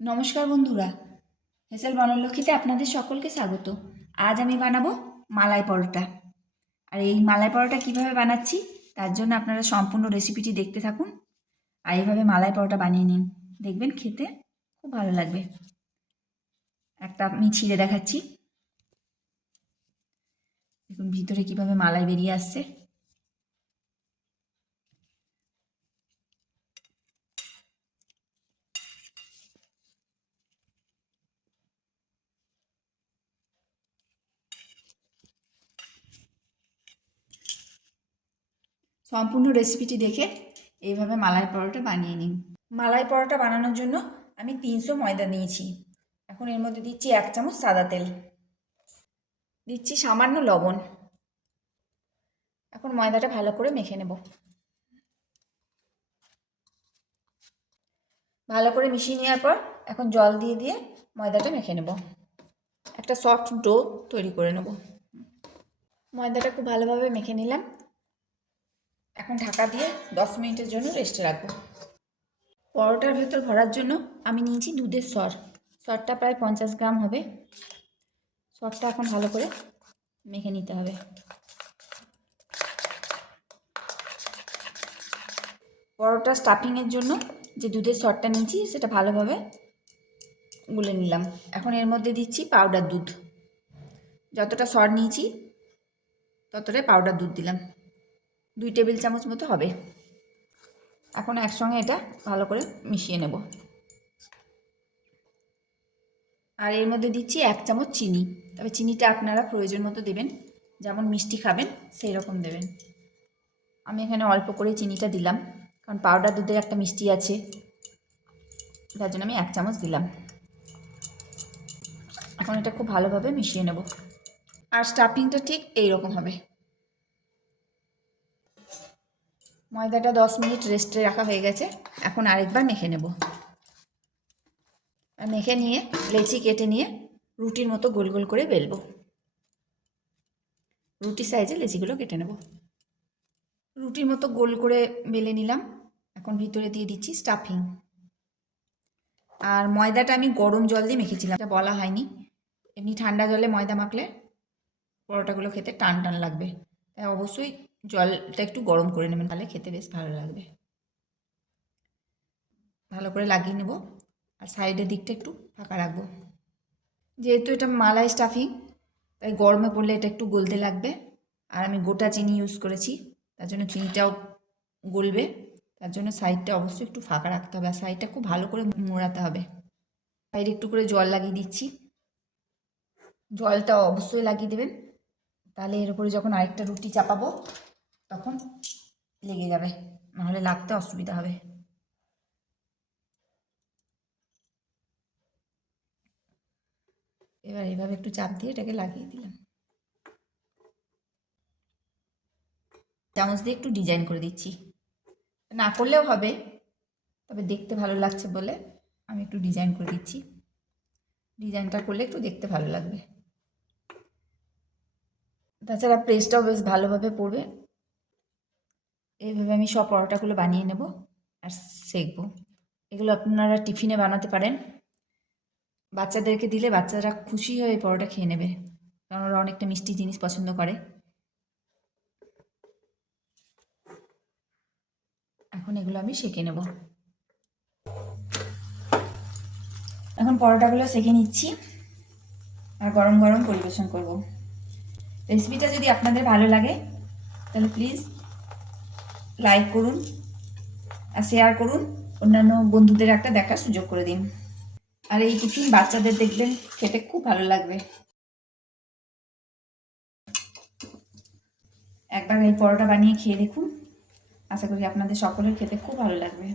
নমস্কার বন্ধুরা, হেসেল বনলক্ষ্মীতে আপনাদের সকলকে স্বাগত। আজ আমি বানাবো মালাই পরোটা। আর এই মালাই পরোটা কিভাবে বানাচ্ছি তার জন্য আপনারা সম্পূর্ণ রেসিপিটি দেখতে থাকুন। আর এইভাবে মালাই পরোটা বানিয়ে নিন, দেখবেন খেতে খুব ভালো লাগবে। একটা আমি ছিঁড়ে দেখাচ্ছি, দেখুন ভিতরে কিভাবে মালাই বেরিয়ে আসছে। সম্পূর্ণ রেসিপিটি দেখে এইভাবে মালাই পরোটা বানিয়ে নিন। মালাই পরোটা বানানোর জন্য আমি 300 ময়দা নিয়েছি। এখন এর মধ্যে দিচ্ছি 1 চামচ সাদা তেল, দিচ্ছি সামান্য লবণ। এখন ময়দাটা ভালো করে মেখে নেব। ভালো করে মিশিয়ে নেওয়ার পর এখন জল দিয়ে দিয়ে ময়দাটা মেখে নেব। একটা সফট ডো তৈরি করে নেব। ময়দাটা খুব ভালোভাবে মেখে নিলাম। এখন ঢাকা দিয়ে 10 মিনিটের জন্য রেস্টে রাখবো। পরোটার ভেতর ভরার জন্য আমি নিয়েছি দুধের সর। সরটা প্রায় 50 গ্রাম হবে। সরটা এখন ভালো করে মেখে নিতে হবে। পরোটা স্টাফিংয়ের জন্য যে দুধের সরটা নিয়েছি সেটা ভালোভাবে গুলে নিলাম। এখন এর মধ্যে দিচ্ছি পাউডার দুধ। যতটা সর নিয়েছি ততটাই পাউডার দুধ দিলাম, 2 টেবিল চামচ মতো হবে। এখন একসঙ্গে এটা ভালো করে মিশিয়ে নেব। আর এর মধ্যে দিচ্ছি 1 চামচ চিনি। তবে চিনিটা আপনারা প্রয়োজন মতো দেবেন, যেমন মিষ্টি খাবেন সেই রকম দেবেন। আমি এখানে অল্প করে চিনিটা দিলাম, কারণ পাউডার দুধের একটা মিষ্টি আছে, তার জন্য আমি 1 চামচ দিলাম। এখন এটা খুব ভালোভাবে মিশিয়ে নেব। আর স্টাফিংটা ঠিক এই রকম হবে। ময়দাটা 10 মিনিট রেস্টে রাখা হয়ে গেছে। এখন আরেকবার মেখে নেব। আর মেখে নিয়ে লেচি কেটে নিয়ে রুটির মতো গোল গোল করে বেলবো। রুটি সাইজে লেচিগুলো কেটে নেব। রুটির মতো গোল করে বেলে নিলাম। এখন ভিতরে দিয়ে দিচ্ছি স্টাফিং। আর ময়দাটা আমি গরম জল দিয়ে মেখেছিলাম, এটা বলা হয়নি। এমনি ঠান্ডা জলে ময়দা মাখলে পরোটাগুলো খেতে টান টান লাগবে, তাই অবশ্যই জলটা একটু গরম করে নেবেন, তাহলে খেতে বেশ ভালো লাগবে। ভালো করে লাগিয়ে নেব আর সাইডের দিকটা একটু ফাঁকা রাখবো। যেহেতু এটা মালাই স্টাফিং, তাই গরমে পড়লে এটা একটু গলতে লাগবে। আর আমি গোটা চিনি ইউজ করেছি, তার জন্য চিনিটাও গলবে। তার জন্য সাইডটা অবশ্যই একটু ফাঁকা রাখতে হবে, আর সাইডটা খুব ভালো করে মোড়াতে হবে। সাইডে একটু করে জল লাগিয়ে দিচ্ছি। জলটা অবশ্যই লাগিয়ে দেবেন, তাহলে এর উপরে যখন আরেকটা রুটি চাপাবো তখন লেগে যাবে, নাহলে লাগতে অসুবিধা হবে। এবার এইভাবে একটু চাপ দিয়ে এটাকে লাগিয়ে দিলাম। চামচ দিয়ে একটু ডিজাইন করে দিচ্ছি, না করলেও হবে, তবে দেখতে ভালো লাগছে বলে আমি একটু ডিজাইন করে দিচ্ছি। ডিজাইনটা করলে একটু দেখতে ভালো লাগবে। তাছাড়া প্রেসটাও বেশ ভালোভাবে পড়বে। এইভাবে আমি সব পরোটাগুলো বানিয়ে নেব আর সেঁকবো। এগুলো আপনারা টিফিনে বানাতে পারেন। বাচ্চাদেরকে দিলে বাচ্চারা খুশি হয়ে পরোটা খেয়ে নেবে, কারণ ওরা অনেকটা মিষ্টি জিনিস পছন্দ করে। এখন এগুলো আমি সেঁকে নেব। এখন পরোটাগুলো সেঁকে নিচ্ছি আর গরম গরম পরিবেশন করব। রেসিপিটা যদি আপনাদের ভালো লাগে তাহলে প্লিজ লাইক করুন আর শেয়ার করুন, অন্যান্য বন্ধুদের একটা দেখার সুযোগ করে দিন। আর এই টিফিন বাচ্চাদের দেখবেন খেতে খুব ভালো লাগবে। একবার এই পরোটা বানিয়ে খেয়ে দেখুন, আশা করি আপনাদের সকলের খেতে খুব ভালো লাগবে।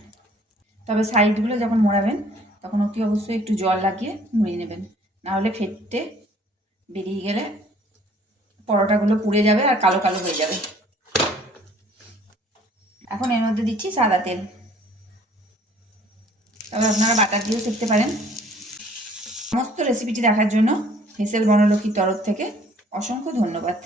তবে সাইডগুলো যখন মোড়াবেন তখন অতি অবশ্যই একটু জল লাগিয়ে মুড়িয়ে নেবেন, নাহলে ফেটে বেরিয়ে গেলে পরোটাগুলো পুড়ে যাবে আর কালো কালো হয়ে যাবে। এখন এর মধ্যে দিচ্ছি সাদা তেল, তবে আপনারা বাটার দিয়েও শিখতে পারেন। সমস্ত রেসিপিটি দেখার জন্য হেসেল বনলক্ষ্মীর তরফ থেকে অসংখ্য ধন্যবাদ।